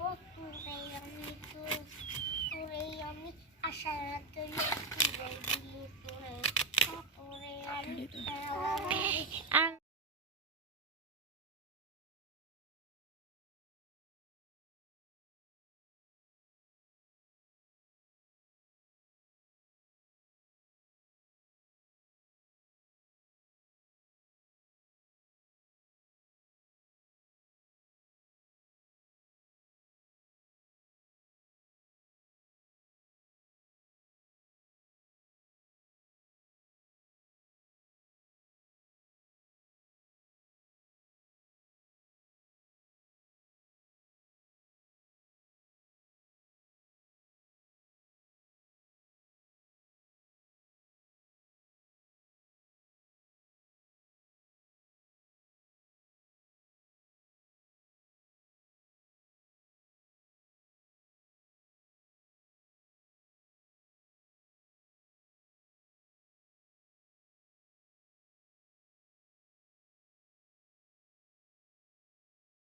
করব তুরাই আমি তো তুরাই আমি আশা রাত তুরাই দিলি